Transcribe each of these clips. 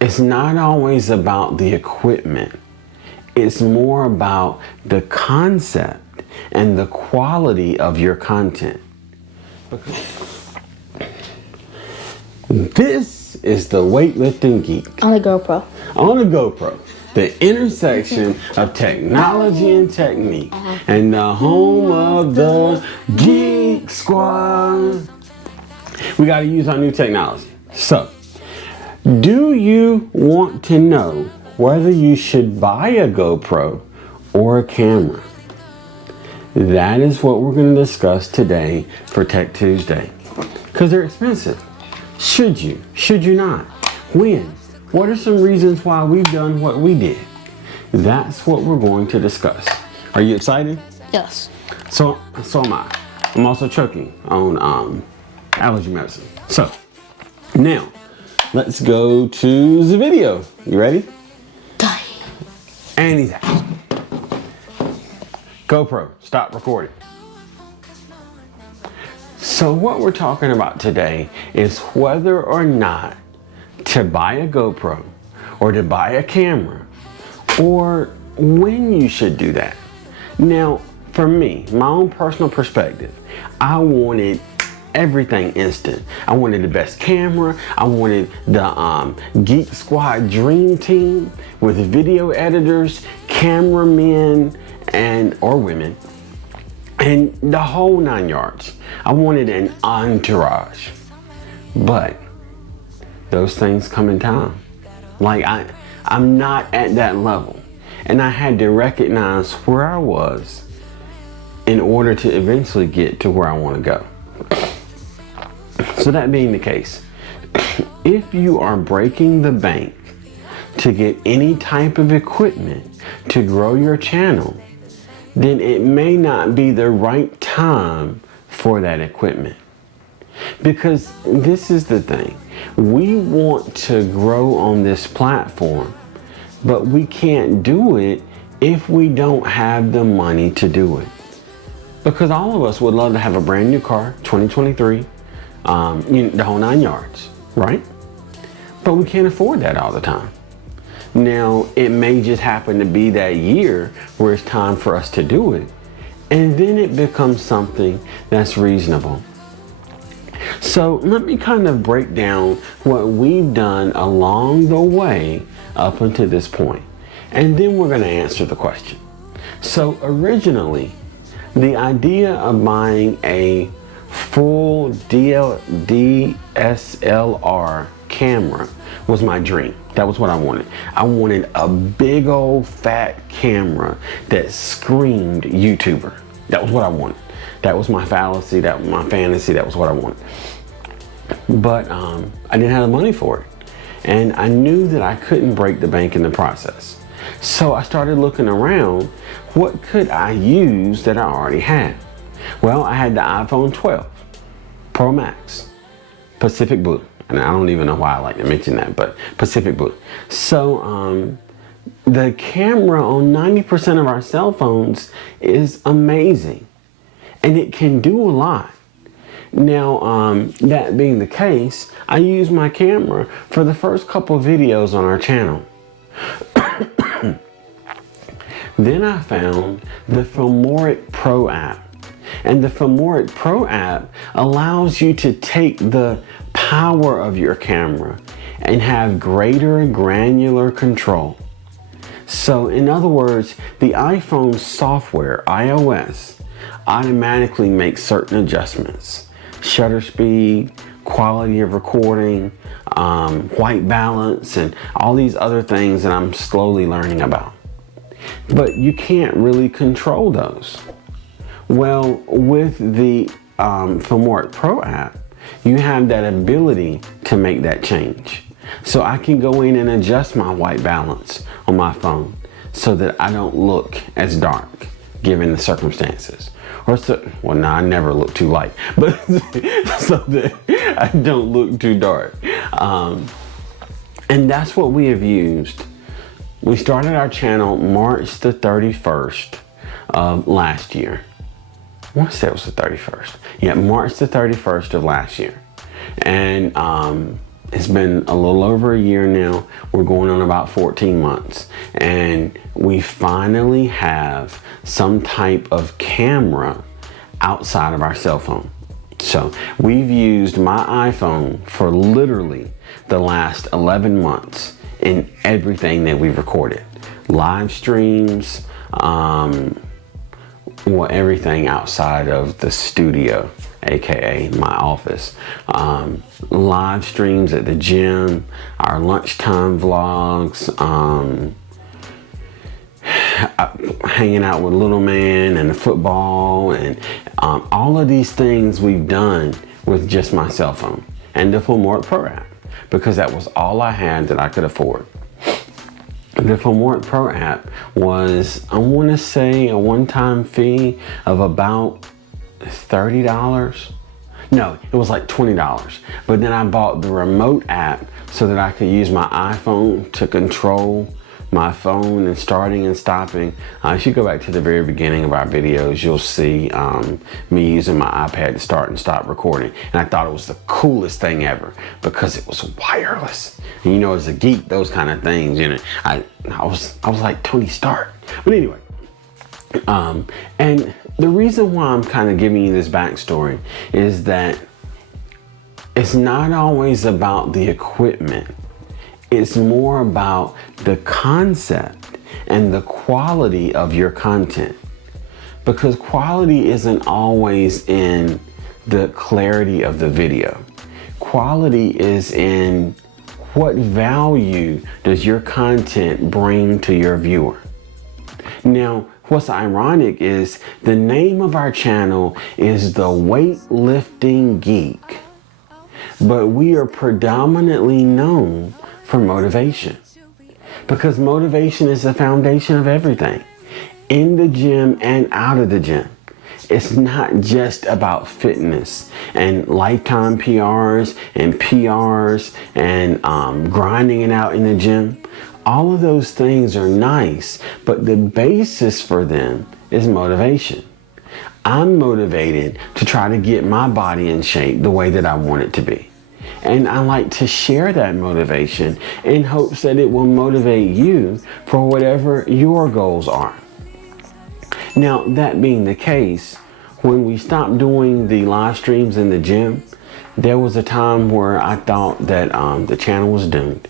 It's not always about the equipment. It's more about the concept and the quality of your content. This is the Weightlifting Geek. On a GoPro. On a GoPro. The intersection of technology and technique. And the home of the Geek Squad. We got to use our new technology. So, do you want to know whether you should buy a GoPro or a camera? That is what we're going to discuss today for Tech Tuesday. Because they're expensive. Should you? Should you not? When? What are some reasons why we've done what we did? That's what we're going to discuss. Are you excited? Yes. So am I. I'm also choking on allergy medicine. So, now, let's go to the video. You ready? Die. And he's out. GoPro, stop recording. So what we're talking about today is whether or not to buy a GoPro or to buy a camera, or when you should do that. Now, for me, my own personal perspective, I wanted everything instant. I wanted the best camera. I wanted the Geek Squad Dream Team with video editors, cameramen, or women, and the whole 9 yards. I wanted an entourage. But those things come in time. Like I'm not at that level. And I had to recognize where I was in order to eventually get to where I want to go. So that being the case, if you are breaking the bank to get any type of equipment to grow your channel, then it may not be the right time for that equipment. Because this is the thing, we want to grow on this platform, but we can't do it if we don't have the money to do it. Because all of us would love to have a brand new car, 2023, the whole 9 yards, right? But we can't afford that all the time. Now, it may just happen to be that year where it's time for us to do it, and then it becomes something that's reasonable. So let me kind of break down what we've done along the way up until this point, and then we're going to answer the question. So originally, the idea of buying a full DSLR camera was my dream. That was what I wanted. I wanted a big old fat camera that screamed YouTuber. That was what I wanted. That was my fallacy, that was my fantasy, that was what I wanted. But I didn't have the money for it. And I knew that I couldn't break the bank in the process. So I started looking around, what could I use that I already had? Well, I had the iPhone 12 Pro Max, Pacific Blue. And I don't even know why I like to mention that, but Pacific Blue. So the camera on 90% of our cell phones is amazing. And it can do a lot. Now, that being the case, I used my camera for the first couple of videos on our channel. Then I found the Filmoric Pro app. And the Filmoric Pro app allows you to take the power of your camera and have greater granular control. So in other words, the iPhone software, iOS, automatically makes certain adjustments. Shutter speed, quality of recording, white balance, and all these other things that I'm slowly learning about. But you can't really control those. Well, with the Filmoric Pro app, you have that ability to make that change. So I can go in and adjust my white balance on my phone so that I don't look as dark given the circumstances. Well, no, I never look too light, but so that I don't look too dark. And that's what we have used. We started our channel March the 31st of last year. I want to say it was the 31st. Yeah, March the 31st of last year. And it's been a little over a year now. We're going on about 14 months. And we finally have some type of camera outside of our cell phone. So we've used my iPhone for literally the last 11 months in everything that we've recorded. Live streams, everything outside of the studio, aka my office. Live streams at the gym, our lunchtime vlogs, hanging out with little man and the football, and all of these things we've done with just my cell phone and the Filmora Pro app, because that was all I had that I could afford. The Filmora Pro app was, I want to say, a one-time fee of about $30. No, it was like $20. But then I bought the remote app so that I could use my iPhone to control my phone and starting and stopping. If you go back to the very beginning of our videos, you'll see me using my iPad to start and stop recording. And I thought it was the coolest thing ever because it was wireless. And you know, as a geek, those kind of things, you know, I was like Tony Stark. But anyway, and the reason why I'm kind of giving you this backstory is that it's not always about the equipment. It's more about the concept and the quality of your content. Because quality isn't always in the clarity of the video. Quality is in what value does your content bring to your viewer. Now, what's ironic is the name of our channel is The Weightlifting Geek, but we are predominantly known for motivation, because motivation is the foundation of everything, in the gym and out of the gym. It's not just about fitness and lifetime PRs and PRs and grinding it out in the gym. All of those things are nice, but the basis for them is motivation. I'm motivated to try to get my body in shape the way that I want it to be. And I like to share that motivation in hopes that it will motivate you for whatever your goals are. Now, that being the case, when we stopped doing the live streams in the gym, there was a time where I thought that the channel was doomed.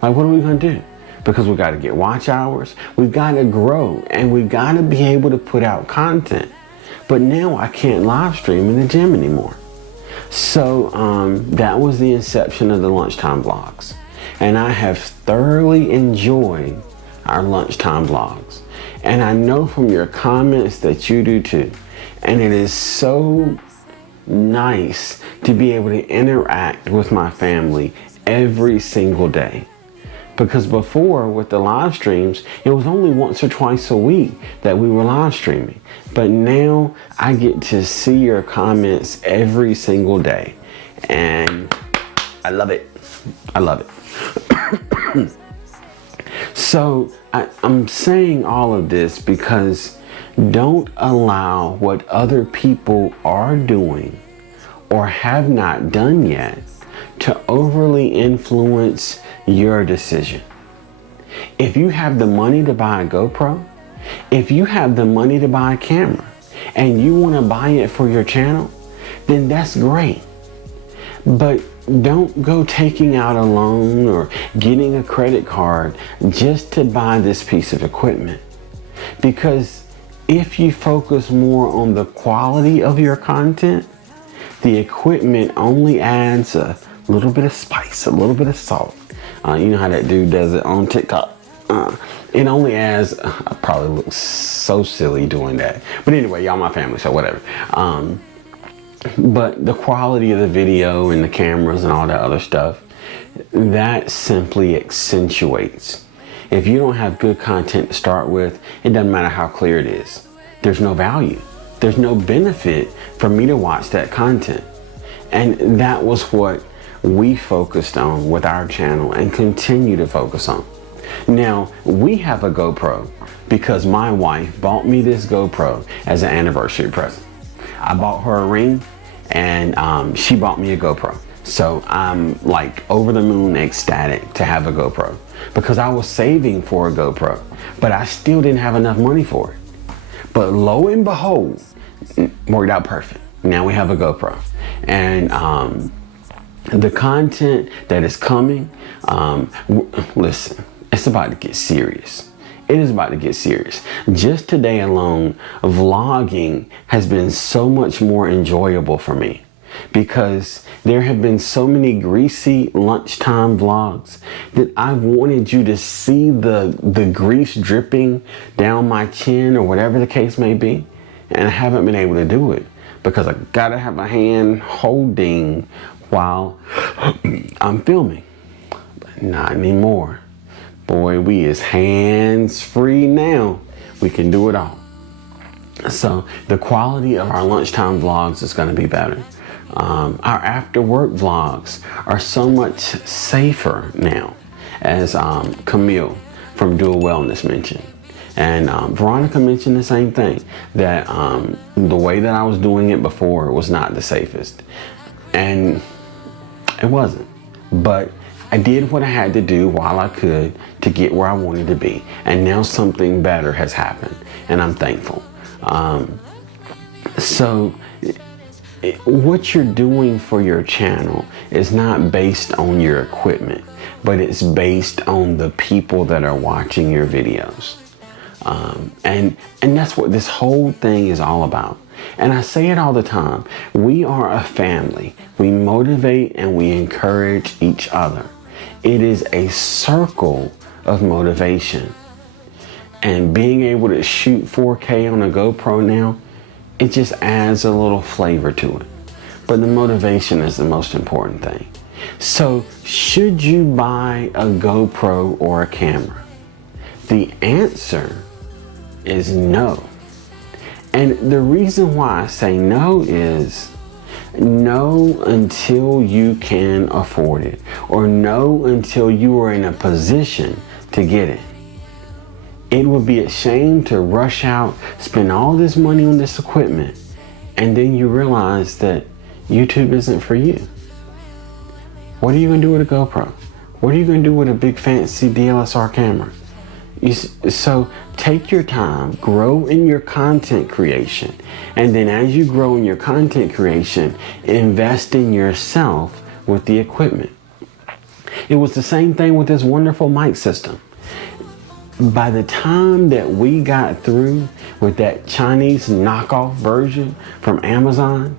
Like, what are we going to do? Because we got to get watch hours, we've got to grow, and we've got to be able to put out content. But now I can't live stream in the gym anymore. So that was the inception of the lunchtime vlogs. And I have thoroughly enjoyed our lunchtime vlogs. And I know from your comments that you do too. And it is so nice to be able to interact with my family every single day. Because before, with the live streams, it was only once or twice a week that we were live streaming. But now I get to see your comments every single day. And I love it. I love it. So I'm saying all of this because don't allow what other people are doing or have not done yet to overly influence your decision. If you have the money to buy a GoPro, if you have the money to buy a camera, and you want to buy it for your channel, then that's great. But don't go taking out a loan or getting a credit card just to buy this piece of equipment. Because if you focus more on the quality of your content, the equipment only adds a little bit of spice, a little bit of salt. You know how that dude does it on TikTok. It only adds, I probably look so silly doing that. But anyway, y'all my family, so whatever. But the quality of the video and the cameras and all that other stuff, that simply accentuates. If you don't have good content to start with, it doesn't matter how clear it is. There's no value. There's no benefit for me to watch that content. And that was what we focused on with our channel and continue to focus on. Now, we have a GoPro because my wife bought me this GoPro as an anniversary present. I bought her a ring and she bought me a GoPro. So I'm like over the moon ecstatic to have a GoPro, because I was saving for a GoPro, but I still didn't have enough money for it. But lo and behold, worked out perfect. Now we have a GoPro, and the content that is coming, listen, it's about to get serious. It is about to get serious. Just today alone, vlogging has been so much more enjoyable for me, because there have been so many greasy lunchtime vlogs that I've wanted you to see the grease dripping down my chin or whatever the case may be. And I haven't been able to do it because I gotta have a hand holding while I'm filming. But not anymore. Boy, we is hands free now. We can do it all. So the quality of our lunchtime vlogs is gonna be better. Our after work vlogs are so much safer now, as Camille from Dual Wellness mentioned. And Veronica mentioned the same thing, that the way that I was doing it before was not the safest. And it wasn't. But I did what I had to do while I could to get where I wanted to be. And now something better has happened, and I'm thankful. So what you're doing for your channel is not based on your equipment, but it's based on the people that are watching your videos. And that's what this whole thing is all about. And I say it all the time. We are a family. We motivate and we encourage each other. It is a circle of motivation. And being able to shoot 4K on a GoPro now, it just adds a little flavor to it. But the motivation is the most important thing. So should you buy a GoPro or a camera? The answer is no. And the reason why I say no is no until you can afford it, or no until you are in a position to get it. It would be a shame to rush out, spend all this money on this equipment, and then you realize that YouTube isn't for you. What are you gonna do with a GoPro? What are you gonna do with a big fancy DSLR camera? So take your time, grow in your content creation, and then as you grow in your content creation, invest in yourself with the equipment. It was the same thing with this wonderful mic system. By the time that we got through with that Chinese knockoff version from Amazon,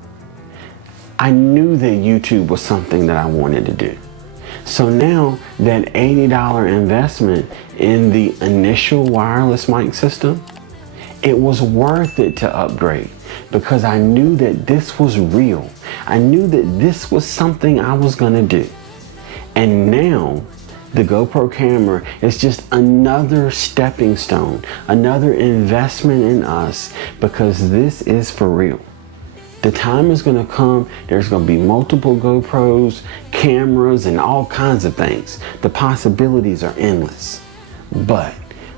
I knew that YouTube was something that I wanted to do. So now that $80 investment in the initial wireless mic system, it was worth it to upgrade, because I knew that this was real. I knew that this was something I was gonna do. And now the GoPro camera is just another stepping stone, another investment in us, because this is for real. The time is gonna come, there's gonna be multiple GoPros, cameras, and all kinds of things. The possibilities are endless. But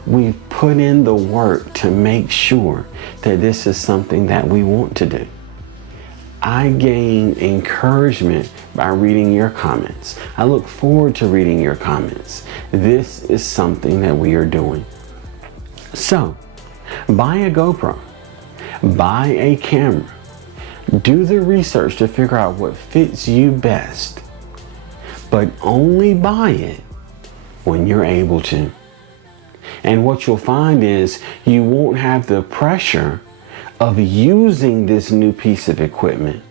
we've put in the work to make sure that this is something that we want to do. I gain encouragement by reading your comments. I look forward to reading your comments. This is something that we are doing. So, buy a GoPro, buy a camera, do the research to figure out what fits you best, but only buy it when you're able to. And what you'll find is you won't have the pressure of using this new piece of equipment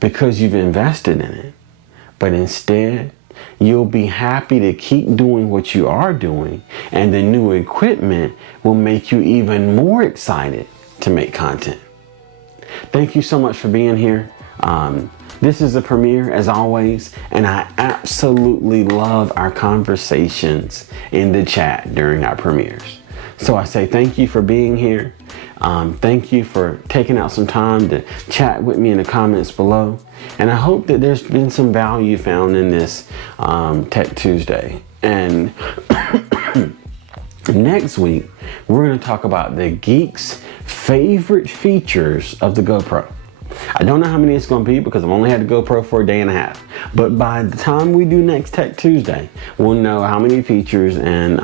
because you've invested in it. But instead, you'll be happy to keep doing what you are doing, and the new equipment will make you even more excited to make content. Thank you so much for being here. This is a premiere, as always, and I absolutely love our conversations in the chat during our premieres. So I say thank you for being here. Thank you for taking out some time to chat with me in the comments below. And I hope that there's been some value found in this Tech Tuesday. And next week, we're going to talk about the geeks' favorite features of the GoPro. I don't know how many it's going to be because I've only had the GoPro for a day and a half. But by the time we do next Tech Tuesday, we'll know how many features, and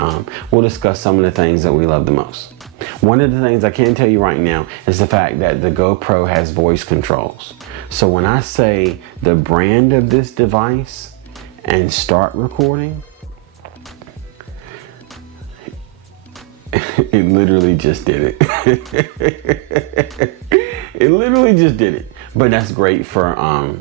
we'll discuss some of the things that we love the most. One of the things I can tell you right now is the fact that the GoPro has voice controls. So when I say the brand of this device and start recording, it literally just did it. It literally just did it. But that's great for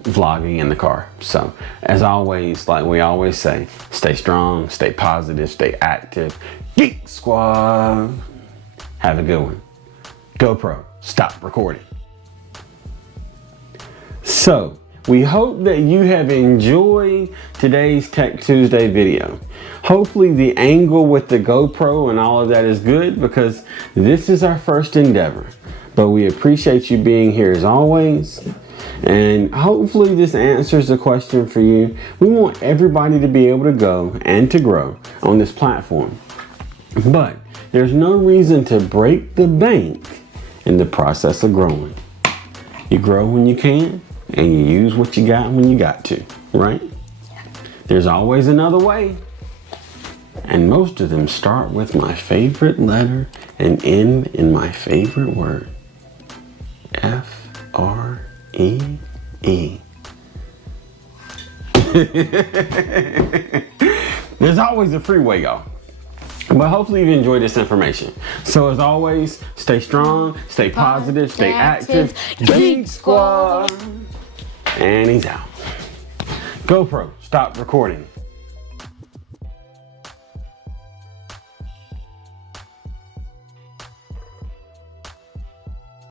vlogging in the car. So as always, like we always say, stay strong, stay positive, stay active. Geek Squad. Have a good one. GoPro, stop recording. So we hope that you have enjoyed today's Tech Tuesday video. Hopefully the angle with the GoPro and all of that is good, because this is our first endeavor. But we appreciate you being here as always. And hopefully this answers the question for you. We want everybody to be able to go and to grow on this platform. But there's no reason to break the bank in the process of growing. You grow when you can, and you use what you got when you got to, right? There's always another way. And most of them start with my favorite letter and end in my favorite word. F-R-E-E. There's always a free way, y'all. But hopefully you've enjoyed this information. So as always, stay strong, stay positive, stay active. Geek Squad. And he's out. GoPro, stop recording.